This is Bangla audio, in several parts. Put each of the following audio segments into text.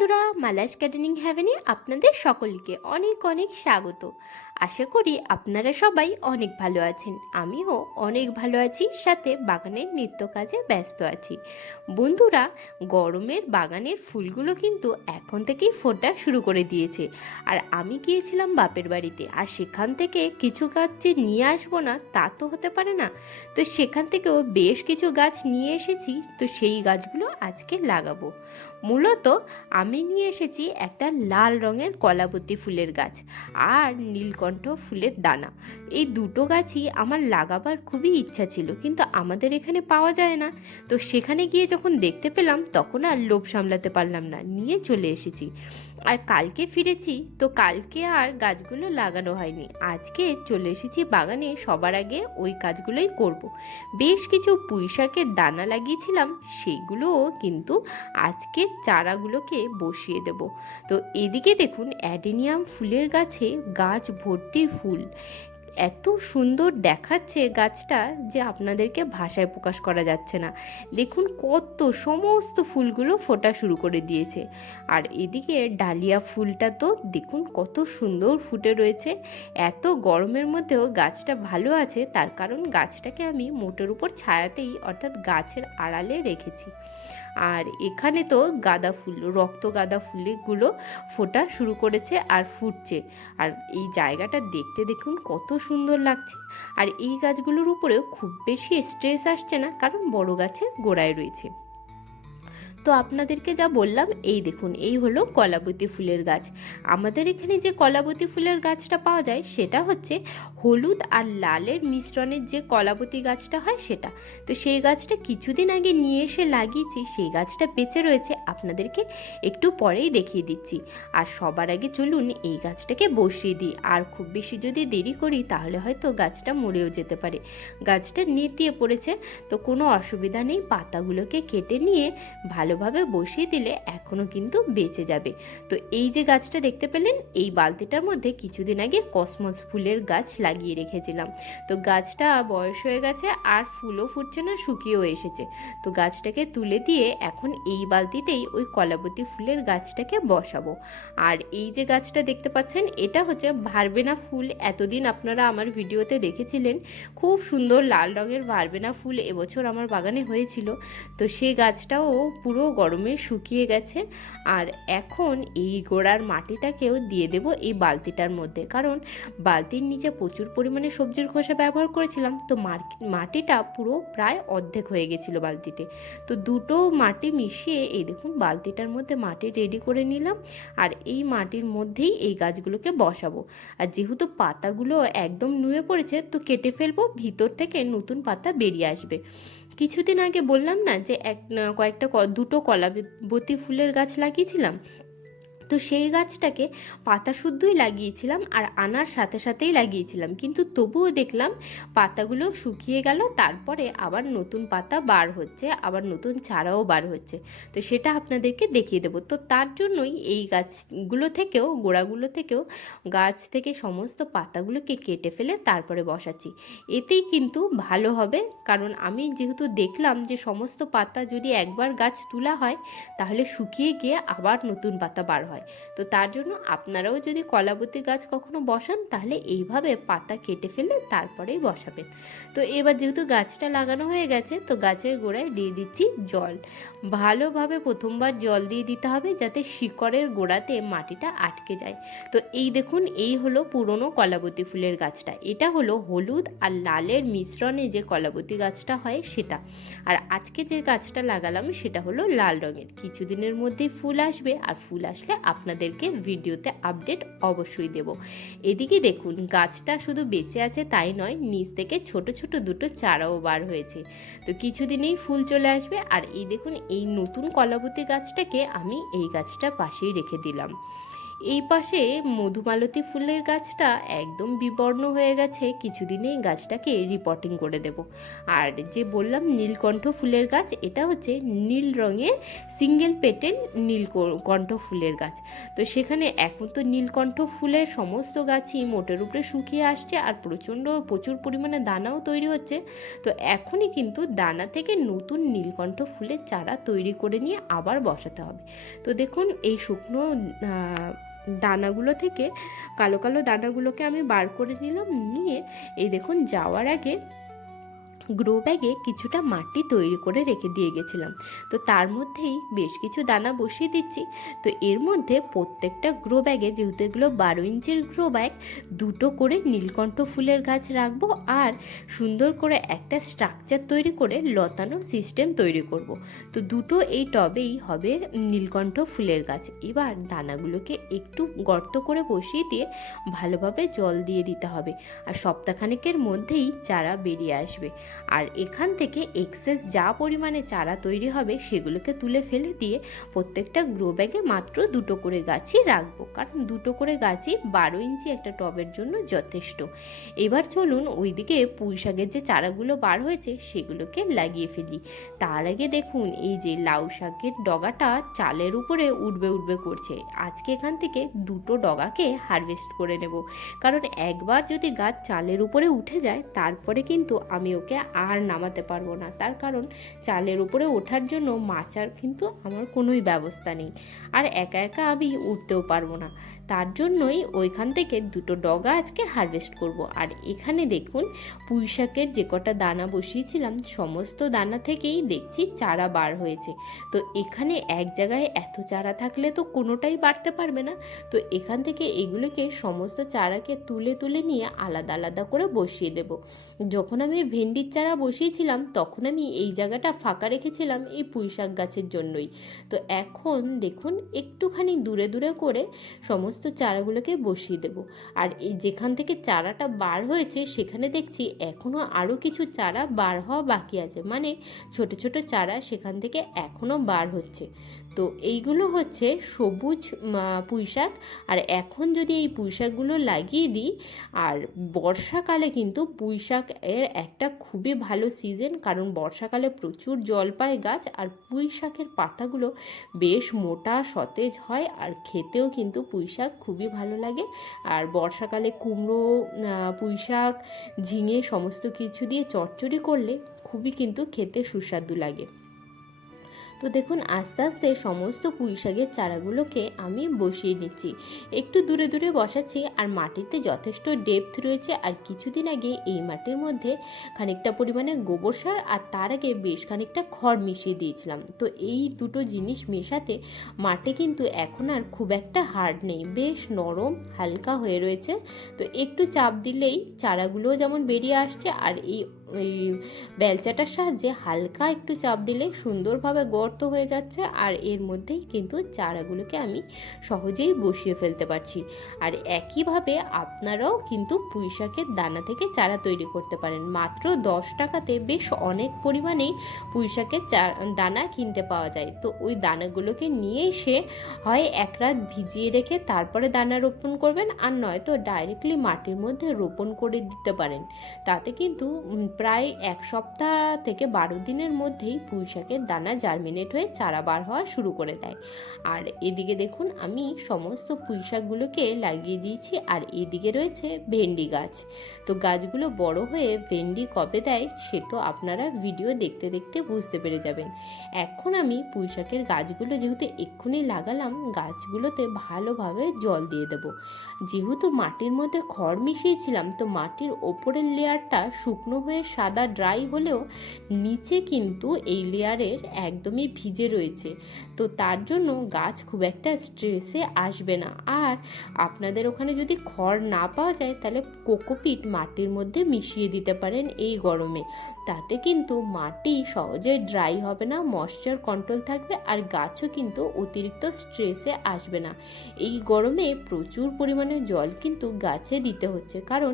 বন্ধুরা মালাস গার্ডেনিং হ্যাভেনে আপনাদের সকলকে অনেক অনেক স্বাগত। আশা করি আপনারা সবাই অনেক ভালো আছেন। আমিও অনেক ভালো আছি, সাথে বাগানের নিত্য কাজে ব্যস্ত আছি। বন্ধুরা, গরমের বাগানের ফুলগুলো কিন্তু এখন থেকেই ফোটা শুরু করে দিয়েছে। আর আমি গিয়েছিলাম বাপের বাড়িতে, আর সেখান থেকে কিছু গাছ যে নিয়ে আসব না, তা তো হতে পারে না। তো সেখান থেকেও বেশ কিছু গাছ নিয়ে এসেছি, তো সেই গাছগুলো আজকে লাগাবো। মূলত আমি নিয়ে এসেছি একটা লাল রঙের কলাবতী ফুলের গাছ আর নীলকণ্ঠ ফুলের দানা। এই দুটো গাছই আমার লাগাবার খুবই ইচ্ছা ছিল, কিন্তু আমাদের এখানে পাওয়া যায় না। তো সেখানে গিয়ে যখন দেখতে পেলাম, তখন আর লোভ সামলাতে পারলাম না, নিয়ে চলে এসেছি। আর কালকে ফিরেছি, তো কালকে আর গাছগুলো লাগানো হয়নি। আজকে চলে এসেছি বাগানে, সবার আগে ওই কাজগুলোই করব। বেশ কিছু পুঁই শাকের দানা লাগিয়েছিলাম সেইগুলোও কিন্তু আজকে চারাগুলোকে বসিয়ে দেব। তো এদিকে দেখুন, অ্যাডেনিয়াম ফুলের গাছে গাছ ভর্তি ফুল। এত সুন্দর দেখাচ্ছে গাছটা যে আপনাদেরকে ভাষায় প্রকাশ করা যাচ্ছে না। দেখুন কত সমস্ত ফুলগুলো ফোটা শুরু করে দিয়েছে। আর এদিকে ডালিয়া ফুলটা তো দেখুন কত সুন্দর ফুটে রয়েছে। এত গরমের মধ্যেও গাছটা ভালো আছে, তার কারণ গাছটাকে আমি মোটের উপর ছায়াতেই অর্থাৎ গাছের আড়ালে রেখেছি। আর এখানে তো গাঁদা ফুল, রক্ত গাঁদা ফুলগুলো ফোটা শুরু করেছে আর ফুটছে। আর এই জায়গাটা দেখতে দেখুন কত সুন্দর লাগছে। আর এই গাছগুলোর উপরেও খুব বেশি স্ট্রেস আসছে না, কারণ বড় গাছের গোড়ায় রয়েছে। তো আপনাদেরকে যা বললাম, এই দেখুন, এই হলো কলাবতী ফুলের গাছ। আমাদের এখানে যে কলাবতী ফুলের গাছটা পাওয়া যায়, সেটা হচ্ছে হলুদ আর লালের মিশ্রণের যে কলাবতী গাছটা হয় সেটা। তো সেই গাছটা কিছুদিন আগে নিয়ে এসে লাগিয়েছি, সেই গাছটা বেঁচে রয়েছে, আপনাদেরকে একটু পরেই দেখিয়ে দিচ্ছি। আর সবার আগে চলুন এই গাছটাকে বসিয়ে দিই। আর খুব বেশি যদি দেরি করি, তাহলে হয়তো গাছটা মরেও যেতে পারে। গাছটা নেতিয়ে পড়েছে, তো কোনো অসুবিধা নেই, পাতাগুলোকে কেটে নিয়ে ভালোভাবে বসিয়ে দিলে এখনও কিন্তু বেঁচে যাবে। তো এই যে গাছটা দেখতে পেলেন, এই বালতিটার মধ্যে কিছুদিন আগে কসমস ফুলের গাছ লাগিয়ে রেখেছিলাম। তো গাছটা বয়স হয়ে গেছে আর ফুলও ফুটছে না, শুকিয়েও এসেছে। তো গাছটাকে তুলে দিয়ে এখন এই বালতিতেই ওই কলাবতী ফুলের গাছটাকে বসাবো। আর এই যে গাছটা দেখতে পাচ্ছেন, এটা হচ্ছে ভারবেনা ফুল। এতদিন আপনারা আমার ভিডিওতে দেখেছিলেন, খুব সুন্দর লাল রঙের ভারবেনা ফুল এবছর আমার বাগানে হয়েছিল। তো সেই গাছটাও পুরো গরমে শুকিয়ে গেছে। আর এখন এই গোড়ার মাটিটাকেও দিয়ে দেব এই বালতিটার মধ্যে। কারণ বালতির নিচে প্রচুর পরিমাণে সবজির খোসা ব্যবহার করেছিলাম, তো মাটিটা পুরো প্রায় অর্ধেক হয়ে গেছিল বালতিতে। তো দুটো মাটি মিশিয়ে এই দেখুন বালতিটার মধ্যে মাটি রেডি করে নিলাম আর এই মাটির মধ্যেই এই গাছগুলোকে বসাবো। আর যেহেতু পাতাগুলো একদম নুয়ে পড়েছে, তো কেটে ফেলব, ভিতর থেকে নতুন পাতা বেরিয়ে আসবে। কিছুদিন আগে বললাম না যে এক কয়েকটা দুটো কলাবতী ফুলের গাছ লাগিয়েছিলাম? তো সেই গাছটাকে পাতা শুদ্ধই লাগিয়েছিলাম আর আনার সাথে সাথেই লাগিয়েছিলাম। কিন্তু তবুও দেখলাম পাতাগুলো শুকিয়ে গেল, তারপরে আবার নতুন পাতা বার হচ্ছে, আবার নতুন চারাও বার হচ্ছে। তো সেটা আপনাদেরকে দেখিয়ে দেবো। তো তার জন্যই এই গাছগুলো থেকেও, গোড়াগুলো থেকেও গাছ থেকে সমস্ত পাতাগুলোকে কেটে ফেলে তারপরে বসাচ্ছি। এতেই কিন্তু ভালো হবে, কারণ আমি যেহেতু দেখলাম যে সমস্ত পাতা যদি একবার গাছ তোলা হয়, তাহলে শুকিয়ে গিয়ে আবার নতুন পাতা বার হয়। হয়। তো তার জন্য আপনারাও যদি কলাবতী গাছ কখনো বসান, তাহলে এইভাবে পাতা কেটে ফেলে তারপরেই বসাবেন। তো এবার যেহেতু গাছটা লাগানো হয়ে গেছে, তো গাছের গোড়ায় দিয়ে দিচ্ছি জল। ভালোভাবে প্রথমবার জল দিয়ে দিতে হবে, যাতে শিকড়ের গোড়াতে মাটিটা আটকে যায়। তো এই দেখুন, এই হলো পুরনো কলাবতী ফুলের গাছটা। এটা হলো হলুদ আর লালের মিশ্রণে যে কলাবতী গাছটা হয় সেটা। আর আজকে যে গাছটা লাগালাম, সেটা হলো লাল রঙের। কিছুদিনের মধ্যেই ফুল আসবে, আর ফুল আসলে আপনাদেরকে ভিডিওতে আপডেট অবশ্যই দেব। এদিকে দেখুন, গাছটা শুধু বেঁচে আছে তাই নয়, নিচ থেকে ছোট ছোট দুটো চারাও বার হয়েছে। তো কিছুদিনেই ফুল চলে আসবে আর এই দেখুন, এই নতুন কলাবতী গাছটাকে আমি এই গাছটার পাশেই রেখে দিলাম। এই পাশে মধুমালতী ফুলের গাছটা একদম বিবর্ণ হয়ে গেছে। কিছুদিনেই গাছটাকে রিপোর্টিং করে দেব। আর যে বললাম নীলকণ্ঠ ফুলের গাছ, এটা হচ্ছে নীল রঙের সিঙ্গেল পেটেল নীলকণ্ঠ ফুলের গাছ। তো সেখানে এখন তো নীলকণ্ঠ ফুলের সমস্ত গাছই মোটের উপরে শুকিয়ে আসছে আর প্রচণ্ড প্রচুর পরিমাণে দানাও তৈরি হচ্ছে। তো এখনই কিন্তু দানা থেকে নতুন নীলকণ্ঠ ফুলের চারা তৈরি করে নিয়ে আবার বসাতে হবে। তো দেখুন, এই শুকনো দানাগুলো থেকে কালো কালো দানাগুলোকে আমি বার করে নিলাম নিয়ে এই দেখুন যাওয়ার আগে গ্রো ব্যাগে কিছুটা মাটি তৈরি করে রেখে দিয়ে গেছিলাম। তো তার মধ্যেই বেশ কিছু দানা বসিয়ে দিচ্ছি। তো এর মধ্যে প্রত্যেকটা গ্রো ব্যাগে যেহেতু এগুলো বারো ইঞ্চির গ্রো ব্যাগ, দুটো করে নীলকণ্ঠ ফুলের গাছ রাখব আর সুন্দর করে একটা স্ট্রাকচার তৈরি করে লতানো সিস্টেম তৈরি করব। তো দুটো এই টবেই হবে নীলকণ্ঠ ফুলের গাছ। এবার দানাগুলোকে একটু গর্ত করে বসিয়ে দিয়ে ভালোভাবে জল দিয়ে দিতে হবে। আর সপ্তাহখানেকের মধ্যেই চারা বেরিয়ে আসবে। আর এখান থেকে এক্সেস যা পরিমাণে চারা তৈরি হবে সেগুলোকে তুলে ফেলে দিয়ে প্রত্যেকটা গ্রো ব্যাগে মাত্র দুটো করে গাছই রাখব। কারণ দুটো করে গাছই বারো ইঞ্চি একটা টবের জন্য যথেষ্ট। এবার চলুন ওইদিকে পুঁই শাকের যে চারাগুলো বার হয়েছে সেগুলোকে লাগিয়ে ফেলি। তার আগে দেখুন, এই যে লাউ শাকের ডগাটা চালের উপরে উঠবে উঠবে করছে। আজকে এখান থেকে দুটো ডগাকে হারভেস্ট করে নেব। কারণ একবার যদি গাছ চালের উপরে উঠে যায়, তারপরে কিন্তু আমি ওকে আর নামাতে পারব না। তার কারণ চালের উপরে ওঠার জন্য মাচার কিন্তু আমার কোনোই ব্যবস্থা নেই। আর একা একা আমি উঠতেও পারব না। তার জন্যই ওইখান থেকে দুটো ডগা আজকে হারভেস্ট করব। আর এখানে দেখুন পুঁইশাকের যে কটা দানা বসিয়েছিলাম, সমস্ত দানা থেকেই দেখছি চারা বার হয়েছে। তো এখানে এক জায়গায় এত চারা থাকলে তো কোনোটাই বাড়তে পারবে না। তো এখান থেকে এগুলোকে সমস্ত চারাকে তুলে তুলে নিয়ে আলাদা আলাদা করে বসিয়ে দেব। যখন আমি ভেন্ডির চারা বসিয়েছিলাম, তখন আমি এই জায়গাটা ফাঁকা রেখেছিলাম এই পুঁই শাক গাছের জন্যই। তো এখন দেখুন, একটুখানি দূরে দূরে করে সমস্ত চারাগুলোকে বসিয়ে দেব। আর এই যেখান থেকে চারাটা বার হয়েছে, সেখানে দেখছি এখনও আরও কিছু চারা বার হওয়া বাকি আছে। মানে ছোট ছোট চারা সেখান থেকে এখনও বার হচ্ছে। তো এইগুলো হচ্ছে সবুজ পুঁই শাক আর এখন যদি এই পুঁই শাকগুলো লাগিয়ে দিই, আর বর্ষাকালে কিন্তু পুঁই শাক এর একটা খুবই ভালো সিজন কারণ বর্ষাকালে প্রচুর জল পায় গাছ, আর পুঁই শাকের পাতাগুলো বেশ মোটা, সতেজ হয়, আর খেতেও কিন্তু পুঁই শাক খুবই ভালো লাগে। আর বর্ষাকালে কুমড়ো পুঁই শাক ঝিঙে, সমস্ত কিছু দিয়ে চচ্চড়ি করলে খুবই কিন্তু খেতে সুস্বাদু লাগে। তো দেখুন, আস্তে আস্তে সমস্ত পুঁই শাকের চারাগুলোকে আমি বসিয়ে নিচ্ছি। একটু দূরে দূরে বসাচ্ছি আর মাটিতে যথেষ্ট ডেপথ রয়েছে আর কিছুদিন আগে এই মাটির মধ্যে খানিকটা পরিমাণে গোবর সার আর তার আগে বেশ খানিকটা খড় মিশিয়ে দিয়েছিলাম। তো এই দুটো জিনিস মেশাতে মাটি কিন্তু এখন আর খুব একটা হার্ড নেই। বেশ নরম, হালকা হয়ে রয়েছে। তো একটু চাপ দিলেই চারাগুলোও যেমন বেরিয়ে আসছে আর এই ওই বেলচাটার সাহায্যে হালকা একটু চাপ দিলে সুন্দরভাবে গর্ত হয়ে যাচ্ছে আর এর মধ্যেই কিন্তু চারাগুলোকে আমি সহজেই বসিয়ে ফেলতে পারছি। আর একইভাবে আপনারাও কিন্তু পুঁই শাকের দানা থেকে চারা তৈরি করতে পারেন। মাত্র দশ টাকাতে বেশ অনেক পরিমাণেই পুঁই শাকের দানা কিনতে পাওয়া যায়। তো ওই দানাগুলোকে নিয়ে এসে হয় এক রাত ভিজিয়ে রেখে তারপরে দানা রোপণ করবেন। আর নয়তো ডাইরেক্টলি মাটির মধ্যে রোপণ করে দিতে পারেন। তাতে কিন্তু প্রায় এক সপ্তাহ থেকে বারো দিনের মধ্যেই পুঁই শাকের দানা জার্মিনেট হয়ে চারা বার হওয়া শুরু করে দেয়। আর এদিকে দেখুন, আমি সমস্ত পুঁই শাকগুলোকে লাগিয়ে দিয়েছি আর এদিকে রয়েছে ভেন্ডি গাছ। তো গাছগুলো বড় হয়ে ভেন্ডি কবে দেয় সে তো আপনারা ভিডিও দেখতে দেখতে বুঝতে পেরে যাবেন। এখন আমি পুঁইশাকের গাছগুলো যেহেতু এক্ষুনি লাগালাম, গাছগুলোতে ভালোভাবে জল দিয়ে দেব। যেহেতু মাটির মধ্যে খড় মিশিয়েছিলাম, তো মাটির ওপরের লেয়ারটা শুকনো হয়ে সাদা ড্রাই হলেও নিচে কিন্তু এই লেয়ারের একদমই ভিজে রয়েছে। তো তার জন্য গাছ খুব একটা স্ট্রেসে আসবে না। আর আপনাদের ওখানে যদি খড় না পাওয়া যায়, তাহলে কোকোপিট মাটির মধ্যে মিশিয়ে দিতে পারেন এই গরমে। তাতে কিন্তু মাটি সহজে ড্রাই হবে না ময়শ্চার কন্ট্রোল থাকবে আর গাছও কিন্তু অতিরিক্ত স্ট্রেসে আসবে না। এই গরমে প্রচুর পরিমাণে জল কিন্তু গাছে দিতে হচ্ছে। কারণ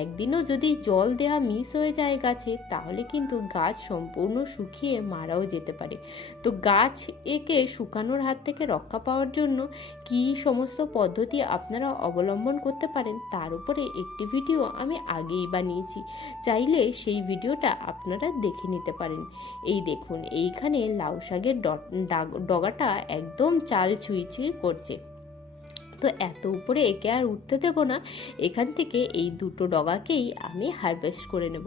একদিনও যদি জল দেওয়া মিস হয়ে যায় গাছে, তাহলে কিন্তু গাছ সম্পূর্ণ শুকিয়ে মারাও যেতে পারে। তো গাছ একে শুকানোর হাত থেকে রক্ষা পাওয়ার জন্য কী সমস্ত পদ্ধতি আপনারা অবলম্বন করতে পারেন, তার উপরে একটি ভিডিও আমি আগেই বানিয়েছি। চাইলে সেই ভিডিওটা আপনারা দেখে নিতে পারেন। এই দেখুন, এইখানে লাউ শাকের ডগাটা একদম চাল ছুঁই ছুঁই করছে। তো এত উপরে একে আর উঠতে দেবো না। এখান থেকে এই দুটো ডগাকেই আমি হারভেস্ট করে নেব।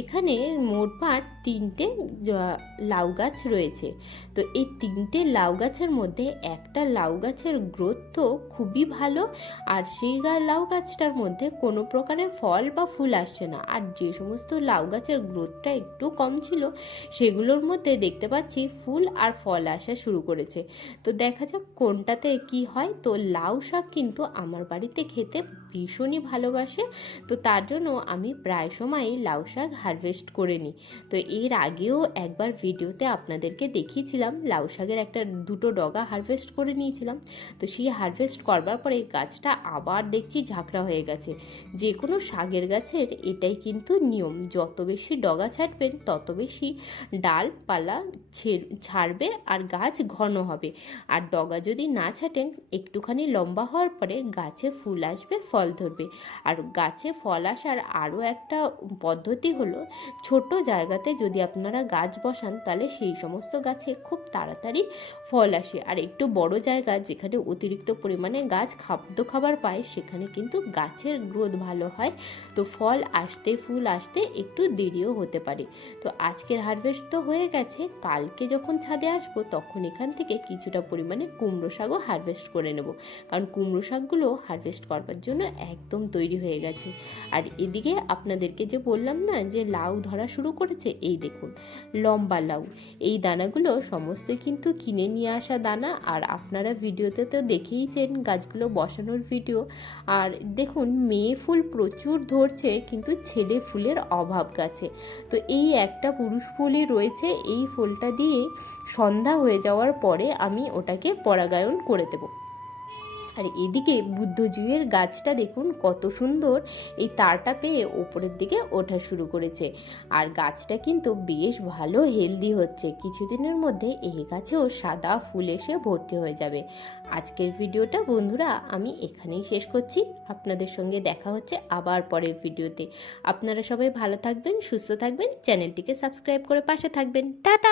এখানে মোটমাট তিনটে লাউ গাছ রয়েছে। তো এই তিনটে লাউ গাছের মধ্যে একটা লাউ গাছের গ্রোথ তো খুবই ভালো, আর সেই লাউ গাছটার মধ্যে কোনো প্রকারের ফল বা ফুল আসছে না। আর যে সমস্ত লাউ গাছের গ্রোথটা একটু কম ছিল, সেগুলোর মধ্যে দেখতে পাচ্ছি ফুল আর ফল আসা শুরু করেছে। তো দেখা যাক কোনটাতে কি হয়। তো লাউ শাক কিন্তু আমার বাড়িতে খেতে ভীষণই ভালোবাসে। তো তার জন্য আমি প্রায় সময়ই লাউ শাক হারভেস্ট করে নিই। তো এর আগেও একবার ভিডিওতে আপনাদেরকে দেখিয়েছিলাম, লাউ শাকের একটা দুটো ডগা হারভেস্ট করে নিয়েছিলাম। তো সেই হারভেস্ট করবার পরে গাছটা আবার দেখছি ঝাঁকড়া হয়ে গেছে। যে কোনো শাকের গাছের এটাই কিন্তু নিয়ম, যত বেশি ডগা ছাড়বেন তত বেশি ডালপালা ছেড়- ছাড়বে আর গাছ ঘন হবে। আর ডগা যদি না ছাটেন, একটুখানি লম্বা হওয়ার পরে গাছে ফুল আসবে, ফল ধরবে। আর গাছে ফল আসার আরও একটা পদ্ধতি হলো, ছোট জায়গাতে যদি আপনারা গাছ বসান, তাহলে সেই সমস্ত গাছে খুব তাড়াতাড়ি ফল আসে। আর একটু বড় জায়গা যেখানে অতিরিক্ত পরিমাণে গাছ খাদ্য খাবার পায়, সেখানে কিন্তু গাছের গ্রোথ ভালো হয়। তো ফল আসতে, ফুল আসতে একটু দেরিও হতে পারে। তো আজকের হারভেস্ট তো হয়ে গেছে, কালকে যখন ছাদে আসব, তখন এখান থেকে কিছুটা পরিমাণে কুমড়ো শাকও হারভেস্ট করে নেব। কারণ কুমড়ো শাকগুলো হারভেস্ট করবার জন্য একদম তৈরি হয়ে গেছে। আর এদিকে আপনাদেরকে যে বললাম না যে লাউ ধরা শুরু করেছে, এই দেখুন, লম্বা লাউ। এই দানাগুলো সমস্ত কিন্তু কিনে নিয়ে আসা দানা। আর আপনারা ভিডিওতে তো দেখেইছেন গাছগুলো বসানোর ভিডিও। আর দেখুন, মেয়ে ফুল প্রচুর ধরছে, কিন্তু ছেলে ফুলের অভাব গাছে। তো এই একটা পুরুষ ফুলই রয়েছে, এই ফুলটা দিয়ে সন্ধ্যা হয়ে যাওয়ার পরে আমি ওটাকে পরাগায়ন করে দেবো। আর এদিকে বুদ্ধজুয়ের গাছটা দেখুন কত সুন্দর। এই তারটা পেয়ে ওপরের দিকে ওঠা শুরু করেছে। আর গাছটা কিন্তু বেশ ভালো হেলদি হচ্ছে। কিছুদিনের মধ্যে এই গাছেও সাদা ফুল এসে ভর্তি হয়ে যাবে। আজকের ভিডিওটা বন্ধুরা আমি এখানেই শেষ করছি। আপনাদের সঙ্গে দেখা হচ্ছে আবার পরের ভিডিওতে। আপনারা সবাই ভালো থাকবেন, সুস্থ থাকবেন। চ্যানেলটিকে সাবস্ক্রাইব করে পাশে থাকবেন। টাটা!